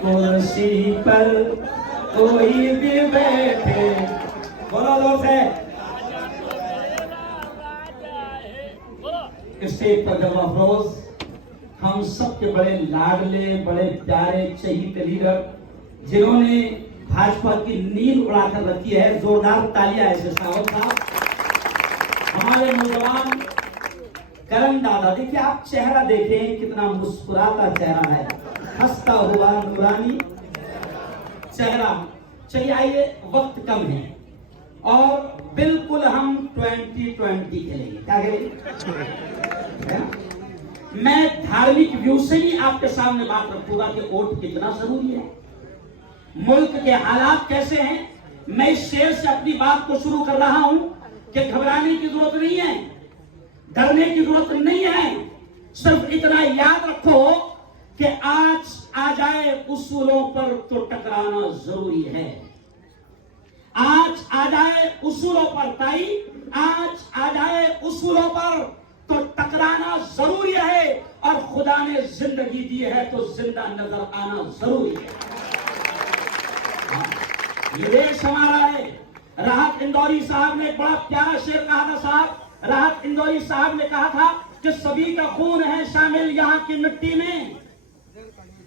कुर्सी पर कोई भी बैठे। बोलो लोग से स्टेज पर जब अफरोज हम सबके बड़े लाडले, बड़े प्यारे चहीते लीडर जिन्होंने भाजपा की नींद उड़ाकर रखी है, जोरदार तालियां ऐसे साहब हमारे नौजवान करण दादा। देखिए आप चेहरा देखें, कितना मुस्कुराता चेहरा है, हंसता हुआ नूरानी चेहरा। चलिए आइए, वक्त कम है और बिल्कुल हम 2020 खेलेंगे। क्या खेलेंगे? मैं धार्मिक व्यू से ही आपके सामने बात रखूंगा कि वोट कितना जरूरी है, मुल्क के हालात कैसे हैं। मैं इस शेर से अपनी बात को शुरू कर रहा हूं कि घबराने की जरूरत नहीं है, डरने की जरूरत नहीं है। सिर्फ इतना याद रखो कि आज आ जाए उसूलों पर तो टकराना जरूरी है। आज आ जाए उसूलों पर ताई, आज आ जाए उसूलों पर तो टकराना जरूरी है। और खुदा ने जिंदगी दी है तो जिंदा नजर आना जरूरी है। ये देश हमारा है। राहत इंदौरी साहब ने एक बड़ा प्यारा शेर कहा था साहब। राहत इंदौरी साहब ने कहा था कि सभी का खून है शामिल यहाँ की मिट्टी में।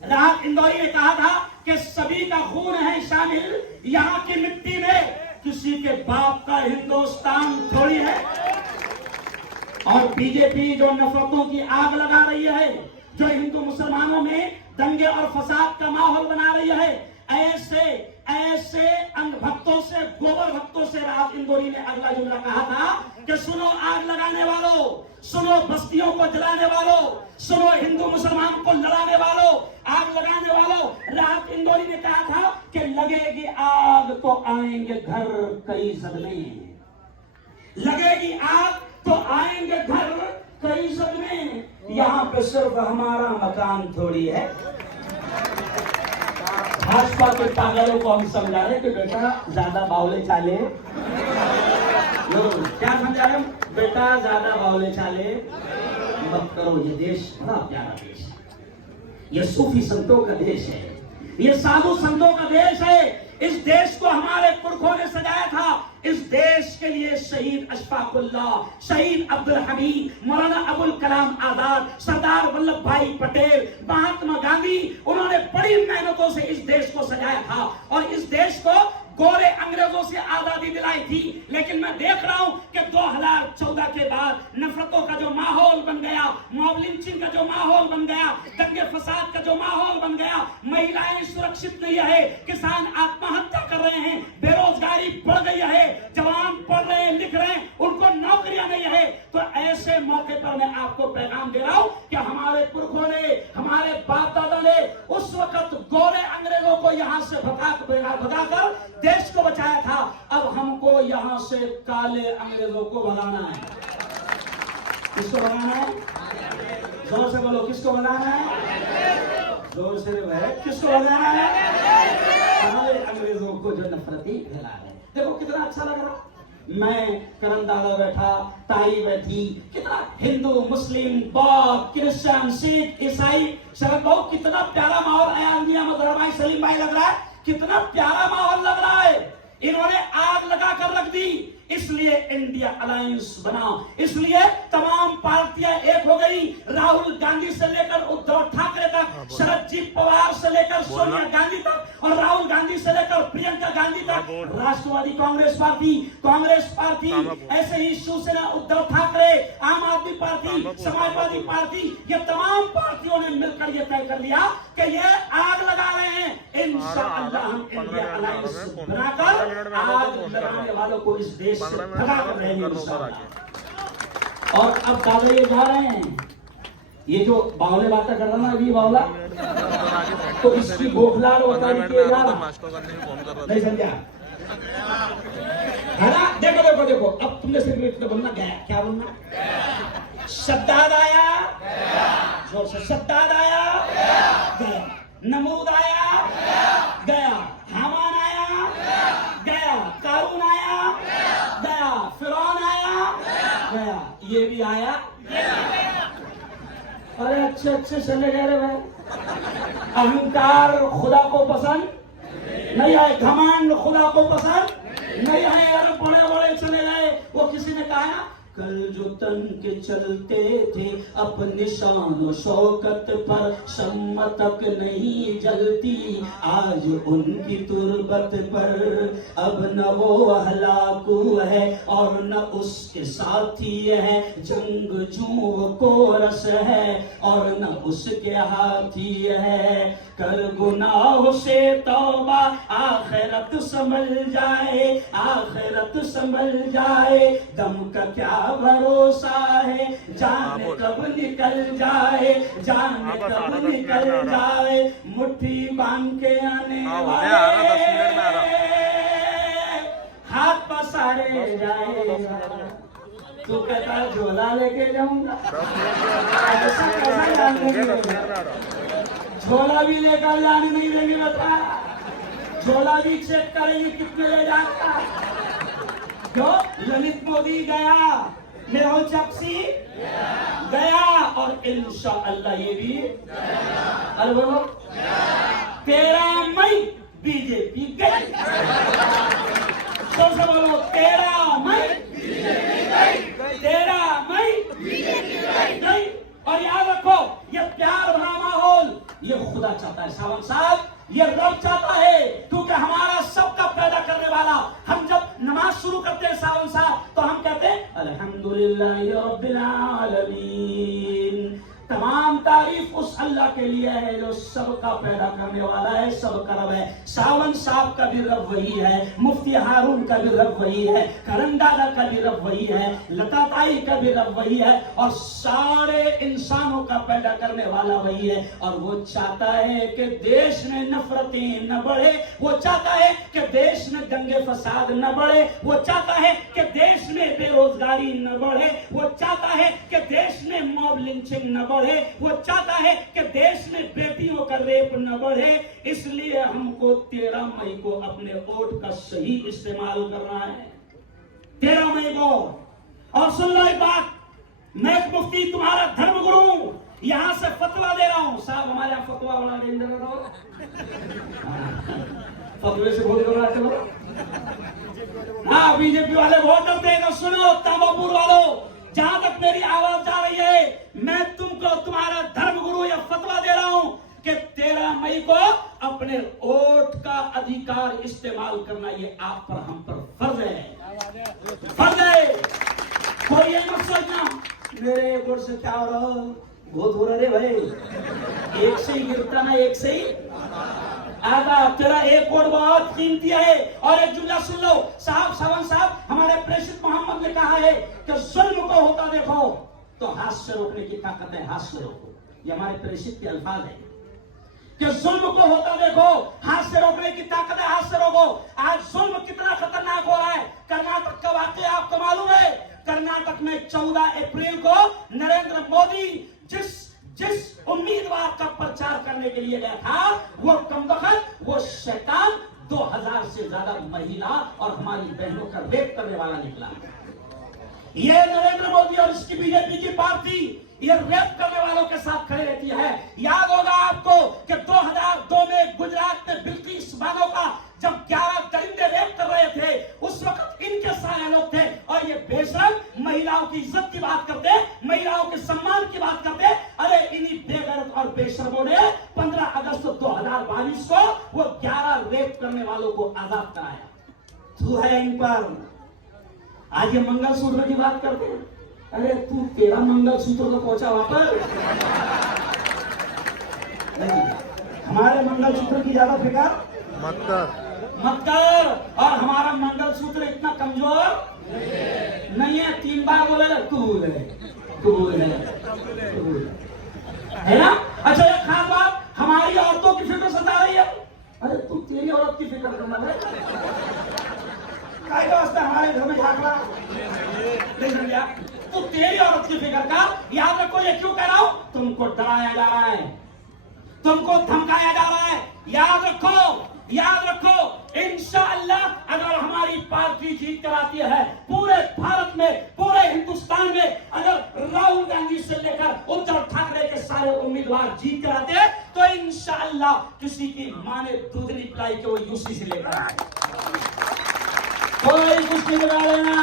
राहत इंदौरी ने कहा था कि सभी का खून है शामिल यहाँ की मिट्टी में, किसी के बाप का हिंदुस्तान थोड़ी है। और बीजेपी जो नफरतों की आग लगा रही है, जो हिंदू मुसलमानों में दंगे और फसाद का माहौल बना रही है, ऐसे ऐसे अंध भक्तों से, गोबर भक्तों से राहत इंदौरी ने अगला जुमला कहा था कि सुनो आग लगाने वालों, सुनो बस्तियों को जलाने वालों, सुनो हिंदू मुसलमान को लड़ाने वालों, आग लगाने वालों। राहत इंदौरी ने कहा था कि लगेगी आग तो आएंगे घर कई सदमे, लगेगी आग तो आएंगे घर कई सदमे, यहाँ पे सिर्फ हमारा मकान थोड़ी है। भाजपा के पागलों को हम समझा रहे कि बेटा ज्यादा बावले चाले, क्या समझा रहे? बेटा ज्यादा बावले चाले मत करो। ये देश बड़ा प्यारा देश है, ये सूफी संतों का देश है, ये साधु संतों का देश है। इस देश को हमारे पुरखों ने सजाया था। इस देश के लिए शहीद अशफाकुल्लाह, शहीद अब्दुल हमीद, मौलाना अबुल कलाम आजाद, सरदार वल्लभ भाई पटेल, महात्मा गांधी, उन्होंने बड़ी मेहनतों से इस देश को सजाया था और इस देश को गोरे अंग्रेजों से आजादी दिलाई थी। लेकिन मैं देख रहा हूं कि 2014 के बाद नफरतों का जो माहौल बन गया, मॉब लिंचिंग का जो माहौल बन गया, दंगे फसाद का जो माहौल बन गया, महिलाएं सुरक्षित नहीं है, किसान आत्महत्या कर रहे हैं, बेरोजगारी बढ़ गई है, जवान पढ़ रहे हैं, लिख रहे हैं, उनको नौकरियां नहीं है। तो ऐसे मौके पर मैं आपको पैगाम दे रहा हूं कि हमारे पुरखों ने, हमारे बाप दादा ने उस वक्त गोरे अंग्रेजों को यहां से भगाकर देश को बचाया था। अब हमको यहां से काले अंग्रेजों को भगाना है। किसको भगाना है? जोर से बोलो, किसको भगाना है? जोर से है, किसको भगाना है? काले अंग्रेजों को जो नफरती फैला है। देखो कितना अच्छा लग रहा। मैं, करण दादा बैठा, ताई बैठी, कितना हिंदू, मुस्लिम, बौद्ध, क्रिश्चियन, सिख, ईसाई, शरद बाबू, कितना प्यारा माहौल है। अहमद भाई, सलीम भाई लग रहा है, कितना प्यारा माहौल लग रहा है। इन्होंने आग लगा कर रख दी, इसलिए इंडिया अलायंस बना, इसलिए तमाम पार्टियां एक हो गई। राहुल गांधी से लेकर उद्धव ठाकरे तक, शरद जी पवार से लेकर सोनिया गांधी तक और राहुल गांधी से लेकर प्रियंका गांधी तक, राष्ट्रवादी कांग्रेस पार्टी, ऐसे ही शिवसेना, उद्धव ठाकरे, आम आदमी पार्टी, समाजवादी पार्टी, ये तमाम पार्टियों ने मिलकर ये तय कर लिया कि ये आग लगा रहे हैं। इंशाअल्लाह हम इंडिया अलायंस बनाकर आग लगाने वालों को इस देश से भगा कर रहेंगे इंशाअल्लाह। और अब दादा ये जा रहे हैं, ये जो बावले बातें कर रहा ना अभी बावला, तो इसकी गोखलार होता नहीं समझा है ना? देखो देखो देखो, अब तुमने सिर्फ इतना बोलना, गया क्या बोलना? शद्दाद आया, जोर से शद्दाद आया, गया। नमरूद आया, गया। हामान आया, गया। कारून आया, गया। फिरौन आया, गया। ये भी आया। अरे अच्छे अच्छे चले गए रे भाई। अहंकार खुदा को पसंद नहीं है, घमंड खुदा को पसंद नहीं है। अरे बड़े बड़े चले गए, वो किसी ने कहा ना, कल जो तन के चलते थे अपने शान शौकत पर, शम्म तक नहीं जलती आज उनकी तुरबत पर। अब न वो हलाकू है और न उसके साथी है, जंग जू कोरस है और न उसके हाथी है। कर गुनाह से तौबा आखिरत संभल जाए, आखिरत संभल जाए। दम का क्या भरोसा है, जान कब निकल जाए, जान कब निकल जाए। मुट्ठी बांध के आने वाले हाथ पसारे जाएगा। तू कहता झोला लेके जाऊंगा, झोला भी लेकर जाने नहीं देंगे। बता, झोला भी चेक करेंगे कितने ले जाता। जो ललित मोदी गया, मेहुल चोकसी गया और इंशाअल्लाह ये भी। अरे बोलो 13 मई बीजेपी गई। सबसे बोलो 13 मई बीजेपी गई, 13 मई बीजेपी गई। और याद रखो, ये प्यार भरा माहौल ये खुदा चाहता है सावन साहब, ये रब चाहता है, क्योंकि हमारा सबका पैदा करने वाला। हम जब नमाज शुरू करते हैं सावन साहब तो हम कहते हैं अल्हम्दुलिल्लाह रब्बिल आलमीन। तमाम तारीफ उस अल्लाह के लिए है जो सबका पैदा करने वाला है, सबका रब है। सावन साहब का भी रब वही है, मुफ्ती हारून का भी रब वही है, करण दादा का भी रब वही है, लता ताई का भी रब वही है, और सारे इंसानों का पैदा करने वाला वही है। और वो चाहता है कि देश में नफरतें न बढ़े, वो चाहता है कि देश में दंगे फसाद न बढ़े, वो चाहता है कि देश में बेरोजगारी न बढ़े, वो चाहता है कि देश में मॉब लिंचिंग न बढ़े, वो चाहता है कि देश में बेटियों का रेप न बढ़े। इसलिए हमको 13 मई को अपने वोट का सही इस्तेमाल करना है, 13 मई को। और सुन लो एक बात, मैं एक मुफ्ती तुम्हारा धर्मगुरु यहां से फतवा दे रहा हूं। साहब हमारे यहाँ फतवा बड़ा डेंजर हो, फतवे से बहुत घबरा चलो। हाँ, बीजेपी वाले बहुत डरते हैं। तो सुनो तांबापुर वालों, जहां तक मेरी आवाज जा रही है, मैं तुमको तुम्हारा धर्मगुरु या फतवा दे रहा हूं कि 13 मई को अपने वोट का अधिकार इस्तेमाल करना ये आप पर हम पर फर्ज है, फर्ज है। कोई ये मत सोचना मेरे वोट से क्या हो रहा, बहुत हो रहा रे भाई, एक से ही गिरता ना एक से ही आधा। तेरा एक वोट बहुत कीमती है। और एक जुमला सुन लो साहब, सावन साहब, हमारे प्रेषित मोहम्मद ने कहा है कि जुल्म को होता देखो तो हाथ से रोकने की ताकत है, हाथ से रोको। ये हमारे प्रेषित के अल्फाज है कि जुल्म को होता देखो, हाथ से रोकने की ताकत है, हाथ से रोको। आज जुल्म कितना खतरनाक हो रहा है। कर्नाटक का वाकया आपको मालूम है। कर्नाटक में 14 अप्रैल को नरेंद्र मोदी जिस उम्मीदवार का प्रचार करने के लिए गया था, वो कमबख्त, वो शैतान 2000 से ज्यादा महिला और हमारी बहनों का रेप करने वाला निकला। ये नरेंद्र मोदी और इसकी बीजेपी की पार्टी ये रेप करने वालों के साथ खड़े रहती है। याद होगा आपको कि 2002 में गुजरात में बिल्किस बानो का जब 11 दरिंदे रेप कर रहे थे, उस वक्त इनके सारे लोग थे। और ये बेशरम महिलाओं की इज्जत की बात करते, महिलाओं के सम्मान की बात करते। अरे इन्हीं बेगैरत और बेशरमों ने 15 अगस्त 2022 को वो 11 रेप करने वालों को आजाद कराया। तू है इन पर। आज ये मंगलसूत्र की बात करते हैं। अरे तू तेरा मंगलसूत्र तो पहुंचा वहां पर नहीं, हमारे मंगलसूत्र की ज्यादा फिक्र मत कर। और हमारा मंगलसूत्र इतना कमजोर नहीं है। 3 बार बोलेगा कबूल है ना। अच्छा एक खास बात, हमारी औरतों की फिक्र सता रही है। अरे तू तेरी औरत की फिक्र करना है, हमारे घर में झाकड़ा नहीं समझा। तो तेरी औरत की फिक्र का। याद रखो, ये क्यों कह रहा हूं, तुमको डराया जा रहा है, तुमको धमकाया जा रहा है। याद रखो इंशाअल्लाह अगर हमारी पार्टी जीत कर आती है, पूरे भारत में, पूरे हिंदुस्तान में, अगर राहुल गांधी से लेकर उद्धव ठाकरे के साथ सारे उम्मीदवार जीत कर आते तो इंशाअल्लाह किसी की मां ने दूध नहीं पिलाई कि वो यूसी से लेकर आए। कोई कुछ नहीं बिगाड़ेगा,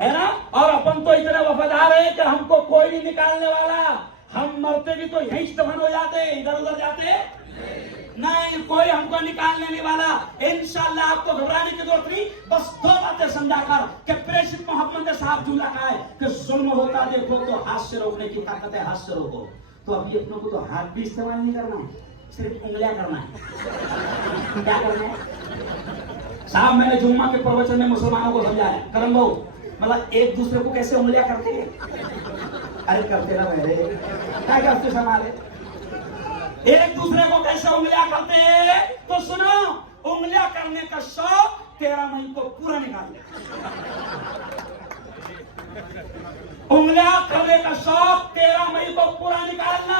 है ना। और अपन तो इतने वफादार है कि हमको कोई नहीं निकालने वाला। हम मरते भी तो यहीं दफन हो जाते, इधर उधर जाते नहीं, कोई हमको निकालने नहीं वाला। इंशाअल्लाह आपको घबराने की जरूरत नहीं। बस दो बातें समझाकर कि प्रेषित मोहम्मद ने साहब जुमला कहा है कि जुल्म होता देखो तो हाथ से रोकने की ताकत है, हाथ से रोको। तो अभी अपनों को तो हाथ भी इस्तेमाल नहीं करना है, सिर्फ उंगलियां करना है। क्या करना है साहब? मैंने जुम्मा के प्रवचन में मुसलमानों को समझाया, करम भाऊ, मतलब एक दूसरे को कैसे उंगलियां करते हैं। अरे करते ना मेरे, क्या करते संभाले, एक दूसरे को कैसे उंगलियां करते हैं। तो सुनो, उंगलियां करने का शौक 13 मई को पूरा निकाल लिया। उंगलियां करने का शौक 13 मई को पूरा निकालना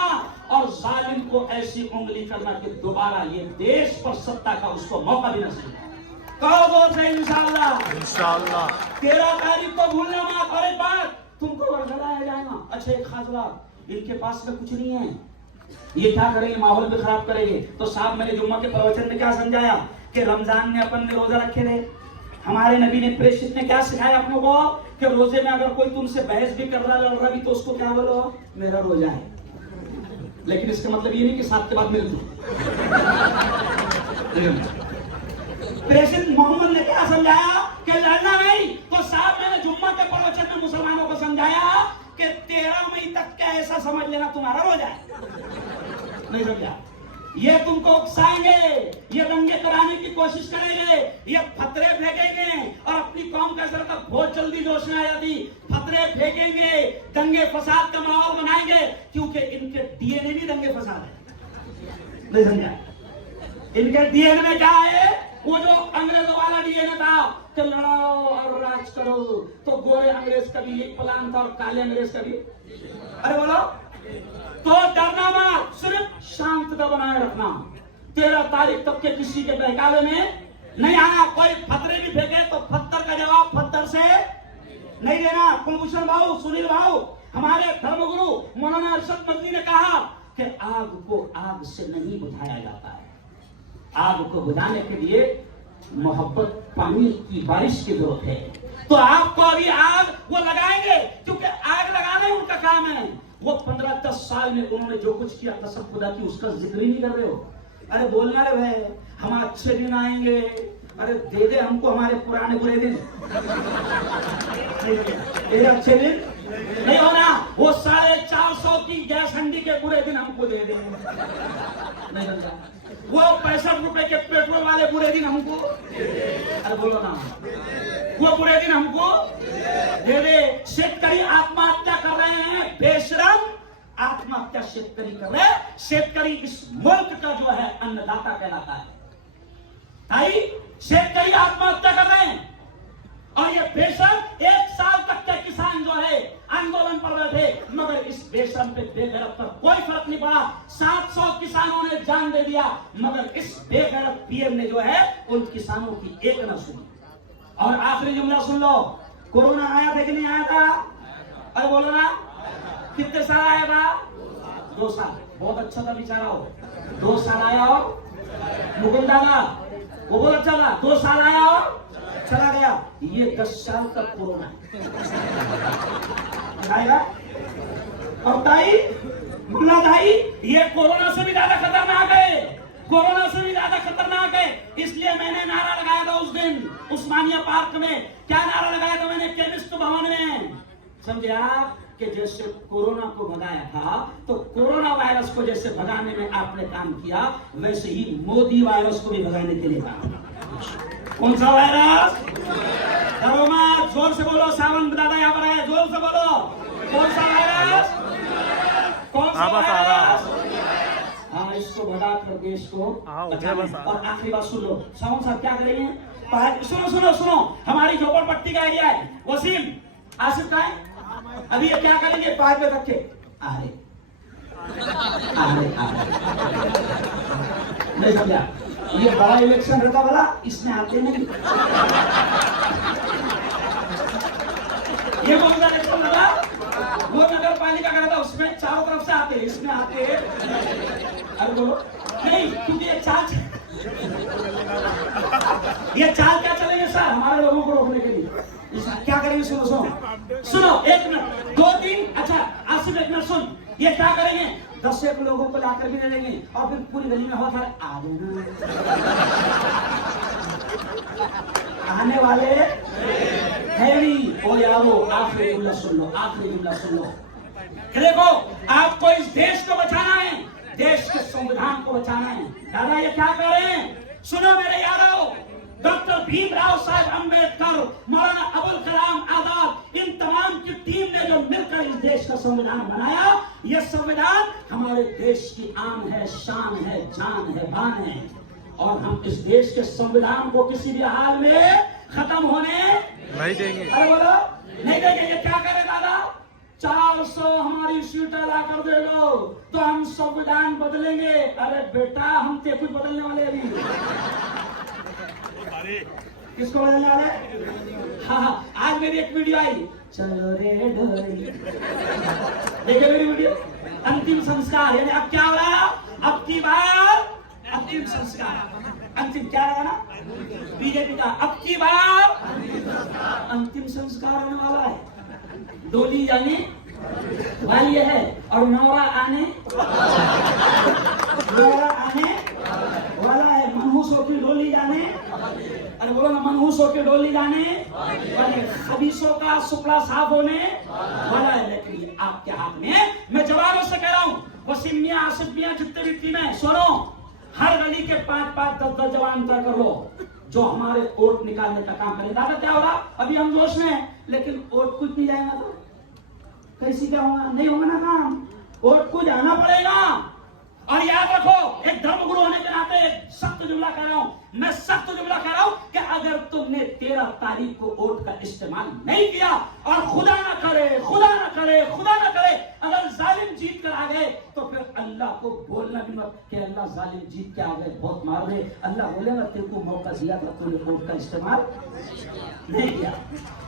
और जालिम को ऐसी उंगली करना कि दोबारा ये देश पर सत्ता का उसको मौका भी न मिले। कहो दोस्त है इंशाअल्लाह। इंशाअल्लाह 13 तारीख को भूलना मत। और एक बात तुमको वर्गलाया जाएगा। अच्छा एक खास बात, इनके पास में कुछ नहीं है, ये क्या करेंगे, माहौल भी खराब करेंगे। तो साहब मैंने जुम्मा के प्रवचन में क्या समझाया कि रमजान में अपन ने रोजा रखे थे। हमारे नबी ने प्रेषित ने क्या सिखाया अपनों को कि रोजे में अगर कोई तुमसे बहस भी कर रहा लड़ रहा भी तो उसको क्या बोलो, मेरा रोजा है। लेकिन इसका मतलब ये नहीं कि 7 के बाद मिल दो। प्रेषित मोहम्मद ने क्या समझाया कि लड़ना नहीं। तो साहब मैंने जुम्मा के प्रवचन में मुसलमानों को समझाया कि 13 मई तक क्या ऐसा समझ लेना तुम्हारा रोजा है। नहीं समझा? ये तुमको उकसाएंगे, ये दंगे कराने की कोशिश करेंगे, ये फतरे फेंकेंगे और अपनी कौम का जरा बहुत जल्दी जोश में आ जाती, फतरे फेंकेंगे, दंगे फसाद का माहौल बनाएंगे, क्योंकि इनके डीएनए भी दंगे फसाद है। नहीं समझा? इनके डीएनए में क्या है? वो जो अंग्रेजों वाला डीएनए था कि लड़ाओ और राज करो, तो गोरे अंग्रेज का भी एक प्लान था और काले अंग्रेज का भी। अरे बोलो, तो डरना मत, सिर्फ शांतता बनाए रखना। 13 तारीख तक के किसी के बहकावे में नहीं आना। कोई फतरे भी फेंके तो पत्थर का जवाब पत्थर से नहीं देना। कुलभूषण भाऊ, सुनील भाऊ, हमारे धर्मगुरु मौलाना अरशद मदनी ने कहा कि आग को आग से नहीं बुझाया जाता है, आग को बुझाने के लिए मोहब्बत पानी की बारिश की जरूरत है। तो आपको अभी आग वो लगाएंगे, क्योंकि आग लगाना ही उनका काम है। वो 15-10 साल में उन्होंने जो कुछ किया कसम खुदा की उसका जिक्र ही नहीं कर रहे हो। अरे बोलना रे भाई, हम अच्छे दिन आएंगे, अरे दे दे हमको हमारे पुराने बुरे दिन। ये अच्छे दिन नहीं होना, वो 450 की गैस हंडी के बुरे दिन हमको दे दे। नहीं समझा? वो 65 रुपए के पेट्रोल वाले बुरे दिन हमको, अरे बोलो ना, वो बुरे दिन हमको दे दे। शेतकरी आत्महत्या कर रहे हैं, बेशरम आत्महत्या शेतकरी कर रहे हैं। शेतकरी इस मुल्क का जो है अन्नदाता कहलाता है। भाई शेतकरी आत्महत्या कर रहे हैं और ये बेशरम 1 साल तक के किसान जो है आंदोलन पर बैठे, मगर इस बेशरम पे बेगैरत पर कोई फर्क नहीं पड़ा। 700 किसानों ने जान दे दिया, मगर इस बेगैरत पीएम ने जो है उन किसानों की एक न सुनी। और आखिरी जुमला सुन लो, कोरोना आया था कि नहीं आया था? अरे बोलो ना, कितने साल आया था? 2 साल। बहुत अच्छा था बेचारा हो, 2 साल आया और मुकुंद दादा वो बहुत अच्छा था, 2 साल आया और चला गया। ये 10 साल का कोरोना है। और ताई मुल्ला भाई, ये कोरोना से भी ज्यादा खतरनाक है, कोरोना से भी ज्यादा खतरनाक है। इसलिए मैंने नारा लगाया था उस दिन उस्मानिया पार्क में। क्या नारा लगाया था मैंने? केमिस्ट भवन में। समझे आप कि जैसे कोरोना को भगाया था, तो कोरोना वायरस को जैसे भगाने में आपने काम किया, वैसे ही मोदी वायरस को भी भगाने के लिए काम। कौन सा वायरस? कोरोना। जोर से बोलो, सावंत दादा यहाँ पर है, जोर से बोलो। कौन सा वायरस? कौन सा वायरस? हाँ, इसको भगा कर देश को बचाना। और आखिरी बात सुन लो, सावंत साहब क्या करेंगे? सुनो सुनो सुनो, हमारी झोपड़पट्टी का एरिया है, वसीम आसिफ का है। अभी ये क्या करेंगे? पाइप में रखे अरे अरे अरे, नहीं समझा? ये बड़ा इलेक्शन रहता वाला, इसमें आते नहीं। ये कौन सा इलेक्शन लगा? वो नगर पालिका का रहता, उसमें चारों तरफ से आते इसमें आते अरे बोलो नहीं, क्योंकि ये चाल क्या चलेंगे सर हमारे लोगों को रोकने के लिए? क्या करेंगे? सुनो सुनो सुनो, एक मिनट, 2-3, अच्छा आसिफ एक मिनट सुन, ये क्या करेंगे? 10 लोगों को लाकर भी ले लेंगे और फिर पूरी गली में हवा आ जाना। आने वाले है नहीं। ओ यारो, आखिरी जुमला सुन लो, आखिरी जुमला सुन लो। देखो, आपको इस देश को बचाना है, देश के संविधान को बचाना है। दादा ये क्या कर रहे हैं? सुनो मेरे यारों, डॉक्टर भीमराव साहब अंबेडकर, मौलाना अबुल कलाम आजाद, इन तमाम की टीम ने जो मिलकर इस देश का संविधान बनाया, यह संविधान हमारे देश की आन है, शान है, जान है, बान है। और हम इस देश के संविधान को किसी भी हाल में खत्म होने नहीं देंगे। अरे बोलो नहीं देंगे। ये क्या करे दादा? 400 हमारी सीटें ला कर दे दो तो हम संविधान बदलेंगे। अरे बेटा, हम ते कुछ बदलने वाले अभी। किसको बदलने वाले? हाँ, आज मेरी एक वीडियो आई, चलो रे ढोली, देखिए मेरी वीडियो। अंतिम संस्कार, यानी अब क्या हो रहा? अब की बार अंतिम संस्कार। अंतिम क्या रहा ना बीजेपी का? अब की बार अंतिम संस्कार होने वाला है। डोली जाने वाली है और नौरा आने वाला है। मनहूसों की डोली जाने, अरे बोलो ना, मनहूसों की डोली जाने वाले, खबीसों का सुपड़ा साफ होने वाला है। लेकिन आपके हाथ में, मैं जवानों से कह रहा हूँ, वसीम मियां, आसिफ मियां, जितने भी टीम है, सुनो, हर गली के 5-5, 10-10 जवान तय कर लो जो हमारे वोट निकालने का काम करे। दादा क्या हो रहा? अभी हम जोश में हैं, लेकिन वोट कुछ नहीं जाएगा तो कैसी क्या होगा? नहीं होगा ना काम। वोट को जाना पड़ेगा। और याद रखो, एक धर्मगुरु होने के नाते सख्त जुमला कह रहा हूं, मैं सख्त जुमला कह रहा हूं कि अगर तुमने 13 तारीख को वोट का इस्तेमाल नहीं किया और खुदा ना करे, अगर जालिम जीत कर आ गए तो फिर अल्लाह को बोलना भी मत कि अल्लाह जालिम जीत के आ गए, बहुत मार दे। अल्लाह बोलेगा तेरे को मौका दिया था, तूने वोट का इस्तेमाल नहीं किया।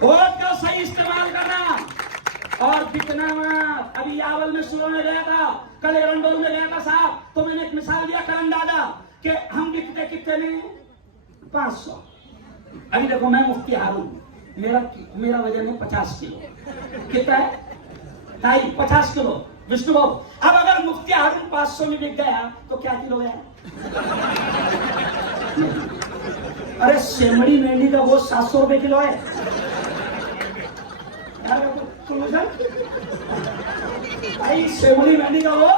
वोट का सही इस्तेमाल करना और बिकना मत। अभी यावल में शुरू में गया था, कल एरंडोल में गया था साहब, तो मैंने एक मिसाल दिया करन दादा कि हम बिकते कितने में? 500। अभी देखो, मैं मुफ्ती हारून, मेरा वजन है 50 किलो। कितना है? 50 किलो। विष्णु बाबू, अब अगर मुफ्ती हारून 500 में बिक गया तो क्या किलो है? अरे सेमड़ी मेंढी का वो 700 रुपए किलो है। भाई सेमड़ी मेंढी का वो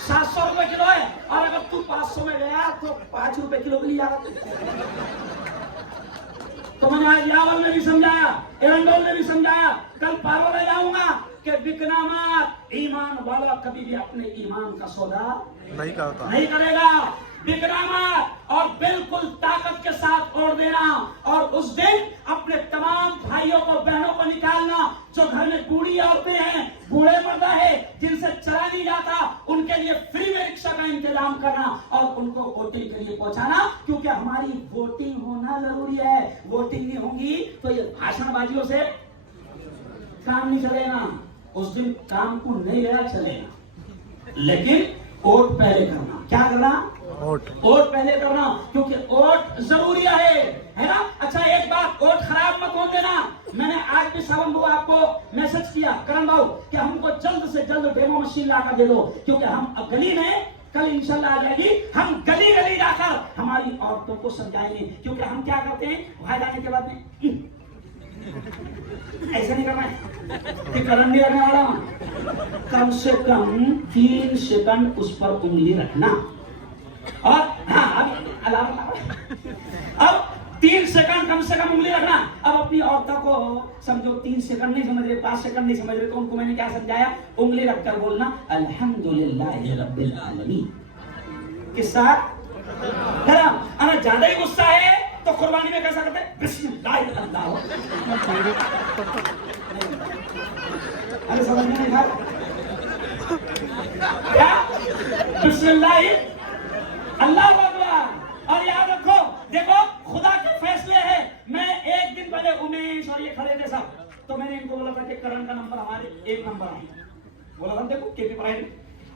700 रुपए किलो है, और अगर तू 500 में गया तो 5 रुपए किलो के लिए आ। तो मैंने आज यावल में भी समझाया, एरंडोल में भी समझाया, कल पार्वल में जाऊंगा कि बिकना मत। ईमान वाला कभी भी अपने ईमान का सौदा नहीं करेगा। बिकना मत और बिल्कुल ताकत के साथ ओढ़ देना। और उस दिन अपने तमाम भाइयों को, बहनों को निकालना जो घर में बूढ़ी औरतें हैं, बूढ़े मर्द है जिनसे चला नहीं जाता, उनके लिए फ्री में रिक्शा का इंतजाम करना और उनको वोटिंग के लिए पहुंचाना, क्योंकि हमारी वोटिंग होना जरूरी है। वोटिंग नहीं होगी तो ये भाषणबाजियों से काम नहीं चलेगा। उस दिन काम को नहीं गया चलेगा, लेकिन वोट पहले करना। क्या करना? वोट पहले करना, क्योंकि वोट जरूरी है ना। अच्छा एक बात, वोट खराब मत होने देना। मैंने आज भी सावन बाबू आपको मैसेज किया, करण बाबू, कि हमको जल्द से जल्द डेमो मशीन लाकर दे दो, क्योंकि हम अब गली में, कल इंशाल्लाह आ जाएगी, हम गली गली जाकर हमारी औरतों को समझाएंगे। क्योंकि हम क्या करते हैं, वहां जाने के बाद में ऐसा नहीं करना है कि करण नहीं रखने वाला, कम से कम 3 सेकंड उस पर उंगली रखना। और हाँ, अब 3 सेकंड कम से कम उंगली रखना। अब अपनी औरतों को समझो 3 सेकंड नहीं समझ रहे, 5 सेकंड नहीं समझ रहे, तो उनको मैंने क्या समझाया? उंगली रखकर बोलना अल्हम्दुलिल्लाह रब्बिल आलमीन के साथ। अगर ज्यादा ही गुस्सा है तो कुर्बानी में कैसा करते हैं? बिस्मिल्लाह अल्लाह। अरे समझ में नहीं था क्या? बिस्मिल्लाह अल्लाह अकबर। और याद रखो, देखो खुदा के फैसले हैं। मैं एक दिन पहले उमेश और ये खड़े थे साहब, तो मैंने इनको बोला था कि करण का नंबर हमारे 1 नंबर आए। बोला था देखो केपी प्राइड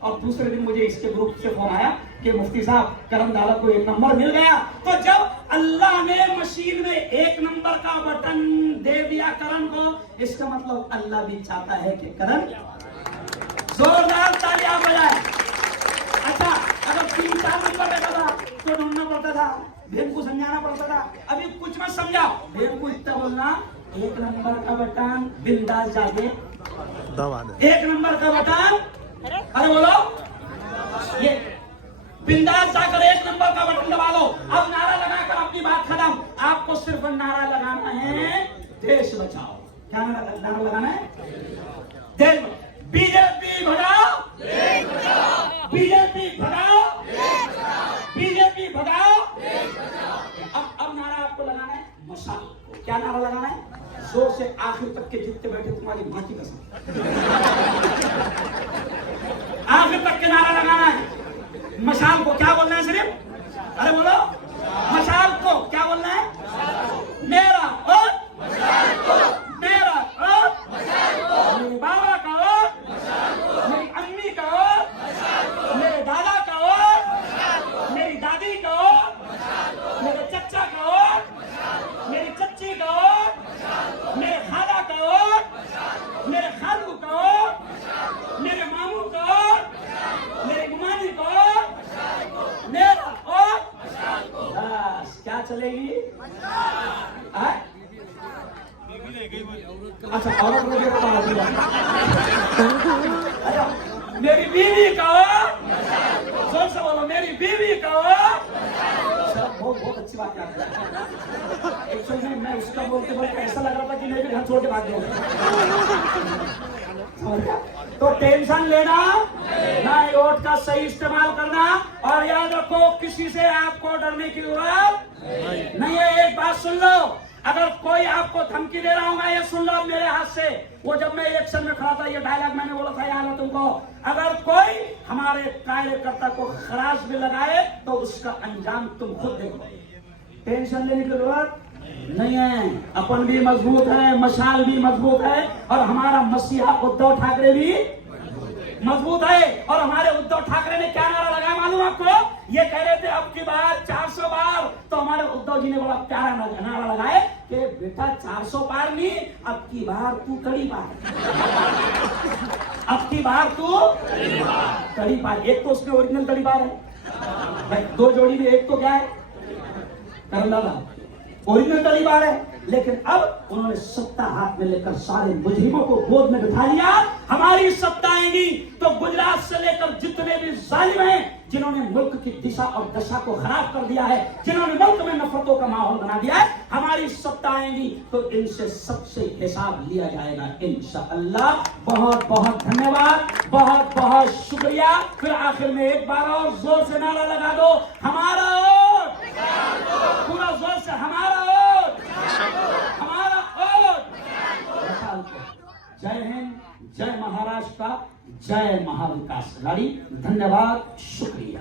और दूसरे दिन मुझे इसके ग्रुप से फोन आया कि मुफ्ती साहब करम दादा को 1 नंबर मिल गया। तो जब अल्लाह ने मशीन में 1 नंबर का बटन दे दिया करण को, इसका मतलब अल्लाह भी चाहता है कि करण जोरदार तालियां बजाए। अच्छा, अगर 3-4 नंबर रहता था तो ढूंढना पड़ता था, भेद को समझाना पड़ता था। अभी कुछ मत समझाओ, भेद को इतना बोलना 1 नंबर का बटन बिंदास जाके 1 नंबर का बटन, अरे बोलो ये बिंदास जाकर 1 नंबर का बटन दबा लो। अब नारा लगाकर अपनी बात खत्म। आपको सिर्फ नारा लगाना है देश बचाओ। क्या नारा लगाना है? देश। बीजेपी भगाओ, बीजेपी भगाओ, बीजेपी भगाओ। अब नारा आपको लगाना है मशाल। क्या नारा लगाना है? जोर से आखिर तक के जितने बैठे तुम्हारी मां की कसम, आखिर तक के नारा लगाना है। मशाल को क्या बोलना है? सिर्फ अरे बोलो मशाल को क्या बोलना है? मेरा और मेरा और मेरे बाबा का और मेरी अम्मी का और मेरे दादा का और मेरी दादी का और मेरे चचा का और मेरी चच्ची का और मेरे खाला का और मेरे खालू का और मेरे मामू का और मेरे गुमानी का और मेरा और बस क्या चलेगी? अच्छा, औरत लोग मेरी बीवी का और जोर से बोलो मेरी बीवी का और बहुत अच्छी बात याद है। एक्चुअली मैं उसका बोलते बोलते ऐसा लग रहा था कि मैं भी घर छोड़ के भाग गया। तो टेंशन लेना ना, वोट का सही इस्तेमाल करना, और याद रखो किसी से आपको डरने की जरूरत नहीं है। एक बात सुन लो, अगर कोई आपको धमकी दे रहा होगा, ये सुन लो मेरे हाथ से। वो जब मैं इलेक्शन में खड़ा था, ये डायलॉग मैंने बोला था, याद है तुमको? अगर कोई हमारे कार्यकर्ता को खराश भी लगाए तो उसका अंजाम तुम खुद देखो। टेंशन लेने की जरूरत नहीं है। अपन भी मजबूत है, मशाल भी मजबूत है, और हमारा मसीहा उद्धव ठाकरे भी मजबूत है। और हमारे उद्धव ठाकरे ने क्या नारा लगाया मालूम आपको? ये कह रहे थे अब की बार 400 बार। तो हमारे उद्धव जी ने बड़ा प्यारा नारा लगाए कि बेटा 400 बार नहीं, अब की बार तू कड़ी पार, अब की बार तू कड़ी पार। एक तो उसमें ओरिजिनल कड़ी पार है, 2 जोड़ी में, एक तो क्या है करम दादा ओरिजिनल कड़ी पार है। लेकिन अब उन्होंने सत्ता हाथ में लेकर सारे मुजरिमों को गोद में बिठा लिया। हमारी सत्ता आएगी तो गुजरात से लेकर जितने भी जालिम हैं, जिन्होंने मुल्क की दिशा और दशा को खराब कर दिया है, जिन्होंने मुल्क में नफरतों का माहौल बना दिया है, हमारी सत्ता आएगी तो इनसे सबसे हिसाब लिया जाएगा इंशाअल्लाह। बहुत बहुत धन्यवाद, बहुत बहुत शुक्रिया। फिर आखिर में एक बार और जोर से नारा लगा दो, हमारा वोट, पूरा जोर से हमारा वोट, हमारा वोट। जय हिंद, जय महाराष्ट्र, जय महाविकास अघाड़ी। धन्यवाद, शुक्रिया।